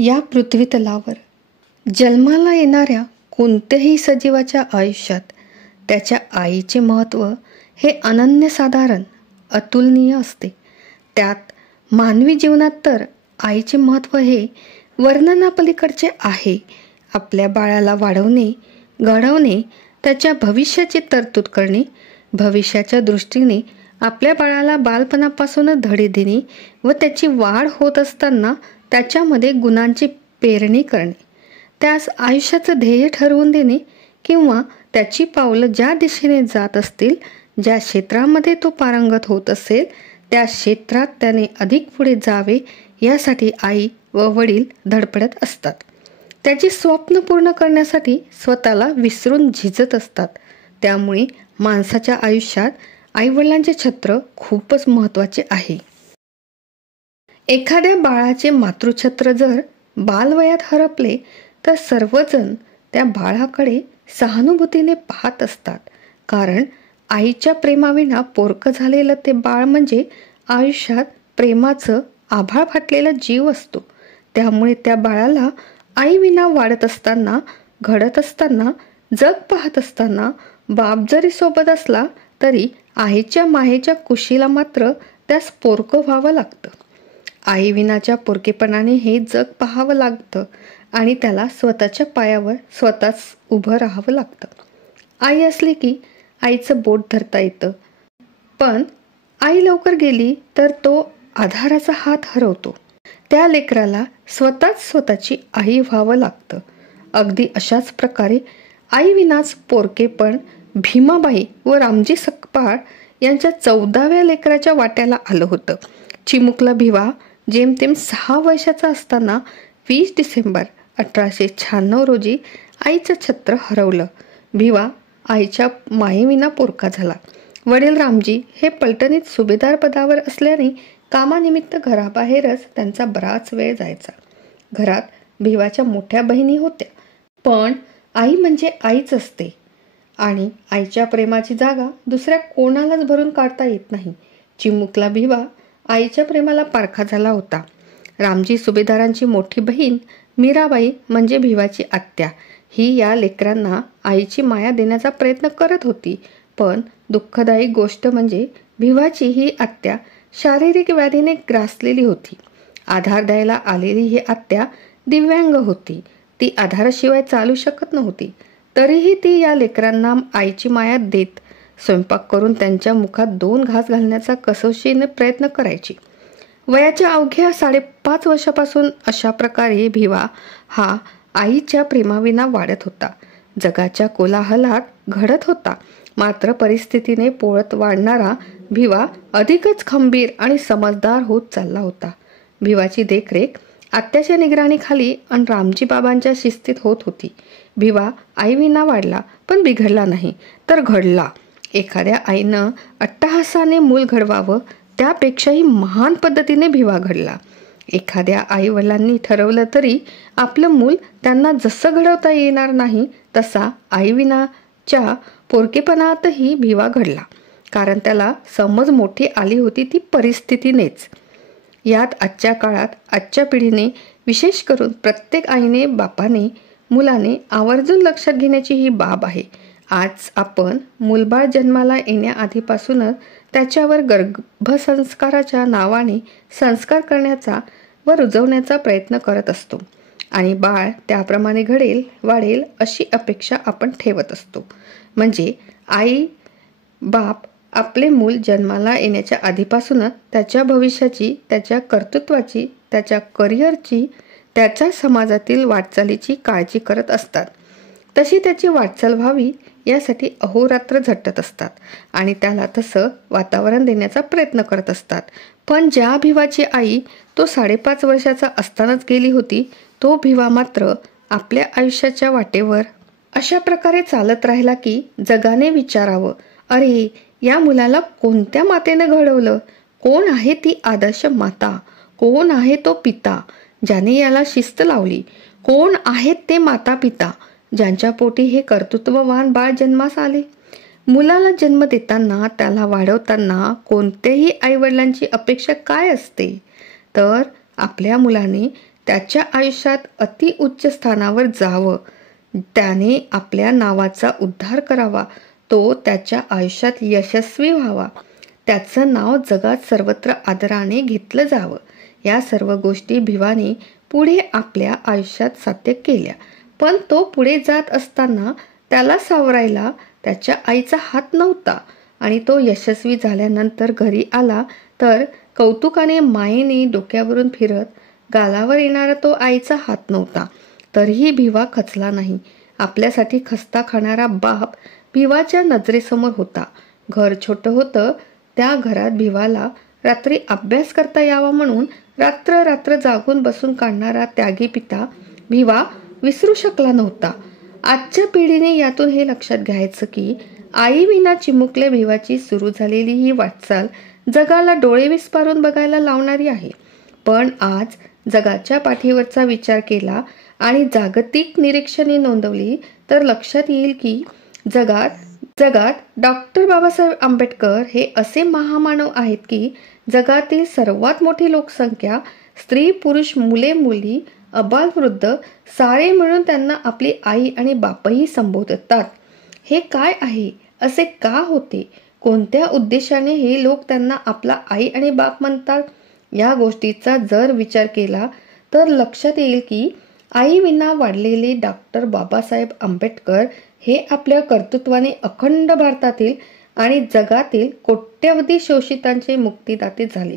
या पृथ्वीतलावर जन्माला येणाऱ्या कोणत्याही सजीवाच्या आयुष्यात त्याच्या आईचे महत्त्व हे अनन्यसाधारण अतुलनीय असते. त्यात मानवी जीवनात तर आईचे महत्त्व हे वर्णनापलीकडचे आहे. आपल्या बाळाला वाढवणे, घडवणे, त्याच्या भविष्याची तरतूद करणे, भविष्याच्या दृष्टीने आपल्या बाळाला बालपणापासूनच धडे देणे व त्याची वाढ होत असताना त्याच्यामध्ये गुणांची पेरणी करणे, त्यास आयुष्याचं ध्येय ठरवून देणे किंवा त्याची पावलं ज्या दिशेने जात असतील, ज्या क्षेत्रामध्ये तो पारंगत होत असेल त्या क्षेत्रात त्याने अधिक पुढे जावे यासाठी आई व वडील धडपडत असतात. त्याची स्वप्न पूर्ण करण्यासाठी स्वतःला विसरून झिजत असतात. त्यामुळे माणसाच्या आयुष्यात आईवडिलांचे छत्र खूपच महत्त्वाचे आहे. एखाद्या बाळाचे मातृछत्र जर बालवयात हरपले तर सर्वजण त्या बाळाकडे सहानुभूतीने पाहत असतात. कारण आईच्या प्रेमाविना पोरकं झालेलं ते बाळ म्हणजे आयुष्यात प्रेमाचं आभाळ फाटलेला जीव असतो. त्यामुळे त्या बाळाला आईविना वाढत असताना, घडत असताना, जग पाहत असताना बाप जरी सोबत असला तरी आईच्या मायेच्या कुशीला मात्र त्यास पोरकं व्हावं लागतं. आईविनाच्या पोरकेपणाने हे जग पाहावं लागतं आणि त्याला स्वतःच्या पायावर स्वतःच उभं राहावं लागतं. आई असली की आईचं बोट धरता येतं, पण आई लवकर गेली तर तो आधाराचा हात हरवतो. त्या लेकराला स्वतःची आई व्हावं लागतं. अगदी अशाच प्रकारे आईविनाच पोरकेपण भीमाबाई व रामजी सकपाळ यांच्या 14व्या लेकराच्या वाट्याला आलं होतं. चिमुकला भिवा जेमतेम 6 वर्षाचा असताना 20 डिसेंबर 1896 रोजी आईचं छत्र हरवलं. भिवा आईच्या मायेविना पोरका झाला. वडील रामजी हे पलटणीत सुभेदार पदावर असल्याने कामानिमित्त घराबाहेरच त्यांचा बराच वेळ जायचा. घरात भिवाच्या मोठ्या बहिणी होत्या, पण आई म्हणजे आईच असते आणि आईच्या प्रेमाची जागा दुसऱ्या कोणालाच भरून काढता येत नाही. चिमुकला भिवा आईच्या प्रेमाला पारखा झाला होता. रामजी सुभेदारांची मोठी बहीण मीराबाई म्हणजे भिवाची आत्या, ही या लेकरांना आईची माया देण्याचा प्रयत्न करत होती. पण दुःखदायी गोष्ट म्हणजे भिवाची ही आत्या शारीरिक व्याधीने ग्रासलेली होती. आधार द्यायला आलेली ही आत्या दिव्यांग होती. ती आधाराशिवाय चालू शकत नव्हती. तरीही ती या लेकरांना आईची माया देत स्वयंपाक करून त्यांच्या मुखात 2 घास घालण्याचा कसोशीने प्रयत्न करायची. वयाच्या अवघ्या 5.5 वर्षापासून अशा प्रकारे भिवा हा आईच्या प्रेमाविना वाढत होता. जगाच्या कोलाहलात घडत होता. मात्र परिस्थितीने पोळत वाढणारा भिवा अधिकच खंबीर आणि समजदार होत चालला होता. भिवाची देखरेख आत्याच्या निगराणीखाली आणि रामजी बाबांच्या शिस्तीत होत होती. भिवा आईविना वाढला, पण बिघडला नाही तर घडला. एखाद्या आईनं अट्टहासाने मूल घडवावं त्यापेक्षाही महान पद्धतीने भिवा घडला. एखाद्या आईवडिलांनी ठरवलं तरी आपलं मूल त्यांना जसं घडवता येणार नाही तसा आईविनाच्या पोरकेपणातही भिवा घडला. कारण त्याला समज मोठी आली होती ती परिस्थितीनेच. यात आजच्या काळात, आजच्या पिढीने, विशेष करून प्रत्येक आईने, बापाने, मुलाने आवर्जून लक्षात घेण्याची ही बाब आहे. आज आपण मूलबाळ जन्माला येण्याआधीपासूनच त्याच्यावर गर्भसंस्काराच्या नावाने संस्कार करण्याचा व रुजवण्याचा प्रयत्न करत असतो आणि बाळ त्याप्रमाणे घडेल, वाढेल अशी अपेक्षा आपण ठेवत असतो. म्हणजे आई बाप आपले मूल जन्माला येण्याच्या आधीपासूनच त्याच्या भविष्याची, त्याच्या कर्तृत्वाची, त्याच्या करिअरची, त्याच्या समाजातील वाटचालीची काळजी करत असतात. तशी त्याची वाटचाल व्हावी यासाठी अहोरात्र झटत असतात आणि त्याला तसं वातावरण देण्याचा प्रयत्न करत असतात. पण ज्या भिवाची आई तो 5.5 वर्षाचा असतानाच गेली होती, तो भिवा मात्र आपल्या आयुष्याच्या वाटेवर अशा प्रकारे चालत राहिला की जगाने विचारावं, अरे या मुलाला कोणत्या मातेने घडवलं? कोण आहे ती आदर्श माता? कोण आहे तो पिता ज्याने याला शिस्त लावली? कोण आहेत ते माता पिता ज्यांच्या पोटी हे कर्तृत्ववान बाळ जन्मास आले? मुलाला जन्म देताना, त्याला वाढवताना कोणत्याही आईवडिलांची अपेक्षा काय असते? तर आपल्या मुलाने त्याच्या आयुष्यात अति उच्च स्थानावर जावं, त्याने आपल्या नावाचा उद्धार करावा, तो त्याच्या आयुष्यात यशस्वी व्हावा, त्याचं नाव जगात सर्वत्र आदराने घेतलं जावं, या सर्व गोष्टी भिवाने पुढे आपल्या आयुष्यात साध्य केल्या. पण तो पुढे जात असताना त्याला सावरायला त्याच्या आईचा हात नव्हता आणि तो यशस्वी झाल्यानंतर घरी आला तर कौतुकाने मायेने डोक्यावरून फिरत गालावर येणारा तो आईचा हात नव्हता. तरीही भिवा खचला नाही. आपल्यासाठी खस्ता खाणारा बाप भिवाच्या नजरेसमोर होता. घर छोटं होतं. त्या घरात भिवाला रात्री अभ्यास करता यावा म्हणून रात्र रात्र जागून बसून काढणारा त्यागी पिता भिवा विसरू शकला नव्हता. आजच्या पिढीने यातून हे लक्षात घ्यायचं की आई विना चिमुकल्या भिवाची सुरू झालेली ही वाटचाल जगाला डोळे विस्पारून बघायला लावणारी आहे. पण आज जगाच्या पाठीवरचा विचार केला आणि जागतिक निरीक्षणे नोंदवली तर लक्षात येईल की जगात डॉक्टर बाबासाहेब आंबेडकर हे असे महामानव आहेत की जगातील सर्वात मोठी लोकसंख्या, स्त्री पुरुष, मुले मुली, अबालवृद्ध सारे मिळून त्यांना आपली आई आणि बापही संबोधतात. हे काय आहे? असे का होते? कोणत्या उद्देशाने हे लोक त्यांना आपला आई आणि बाप म्हणतात? या गोष्टीचा जर विचार केला तर लक्षात येईल की आई विना वाढलेले डॉक्टर बाबासाहेब आंबेडकर हे आपल्या कर्तृत्वाने अखंड भारतातील आणि जगातील कोट्यवधी शोषितांचे मुक्तिदाते झाले.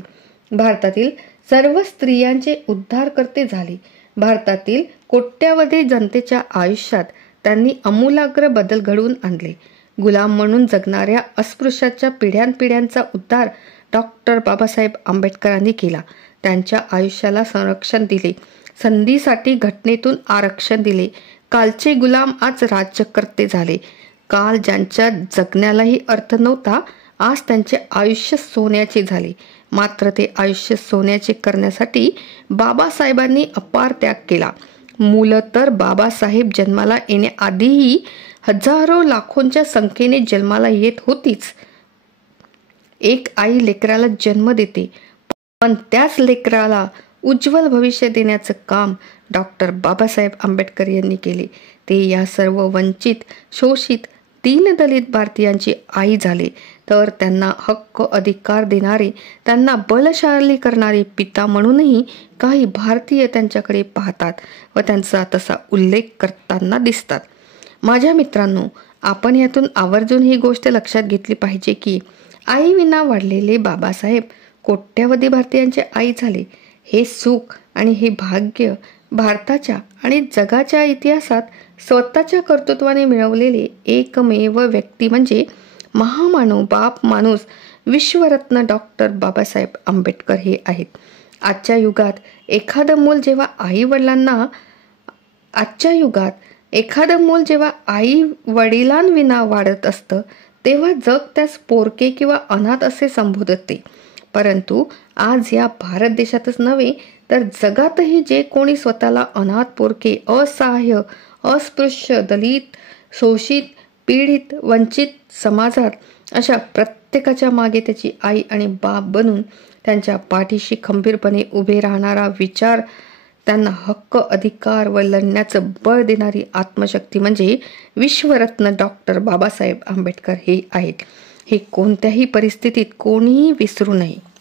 भारतातील सर्व स्त्रियांचे उद्धारकर्ते झाले. भारतातील कोट्यवधी जनतेच्या आयुष्यात त्यांनी आमूलाग्र बदल घडवून आणले. गुलाम म्हणून जगणाऱ्या अस्पृश्याच्या पिढ्यानपिढ्यांचा उद्धार डॉक्टर बाबासाहेब आंबेडकरांनी केला. त्यांच्या आयुष्याला संरक्षण दिले. संधीसाठी घटनेतून आरक्षण दिले. कालचे गुलाम आज राज्यकर्ते झाले. काल ज्यांच्या जगण्यालाही अर्थ नव्हता, आज त्यांचे आयुष्य सोन्याचे झाले. मात्र ते आयुष्य सोन्याचे करण्यासाठी बाबासाहेबांनी अपार त्याग केला. मुलं तर बाबासाहेब जन्माला येण्याआधीही हजारो लाखोंच्या संख्येने जन्माला येत होतीच. एक आई लेकराला जन्म देते, पण त्याच लेकराला उज्ज्वल भविष्य देण्याचं काम डॉक्टर बाबासाहेब आंबेडकर यांनी केले. ते या सर्व वंचित, शोषित, दीनदलित भारतीयांची आई झाले. तर त्यांना हक्क अधिकार देणारे, त्यांना बलशाली करणारे पिता म्हणूनही काही भारतीय त्यांच्याकडे पाहतात व त्यांचा तसा उल्लेख करताना दिसतात. माझ्या मित्रांनो, आपण यातून आवर्जून ही गोष्ट लक्षात घेतली पाहिजे की आई विना वाढलेले बाबासाहेब कोट्यवधी भारतीयांचे आई झाले. हे सुख आणि हे भाग्य भारताच्या आणि जगाच्या इतिहासात स्वतःच्या कर्तृत्वाने मिळवलेले एकमेव व्यक्ती म्हणजे महामानव, बाप माणूस, विश्वरत्न डॉक्टर बाबासाहेब आंबेडकर हे आहेत. आजच्या युगात एखादं मूल जेव्हा आई वडिलांविना वाढत असतं तेव्हा जग त्यास पोरके किंवा अनाथ असे संबोधते. परंतु आज या भारत देशातच नव्हे तर जगातही जे कोणी स्वतःला अनाथ, पोरके, असहाय्य, अस्पृश्य, दलित, शोषित, पीडित, वंचित समाजात अशा प्रत्येकाच्या मागे त्याची आई आणि बाप बनून त्यांच्या पाठीशी खंबीरपणे उभे राहणारा विचार, त्यांना हक्क, अधिकार व लढण्याचं बळ देणारी आत्मशक्ती म्हणजे विश्वरत्न डॉक्टर बाबासाहेब आंबेडकर हे आहेत. हे कोणत्याही परिस्थितीत कोणीही विसरू नये.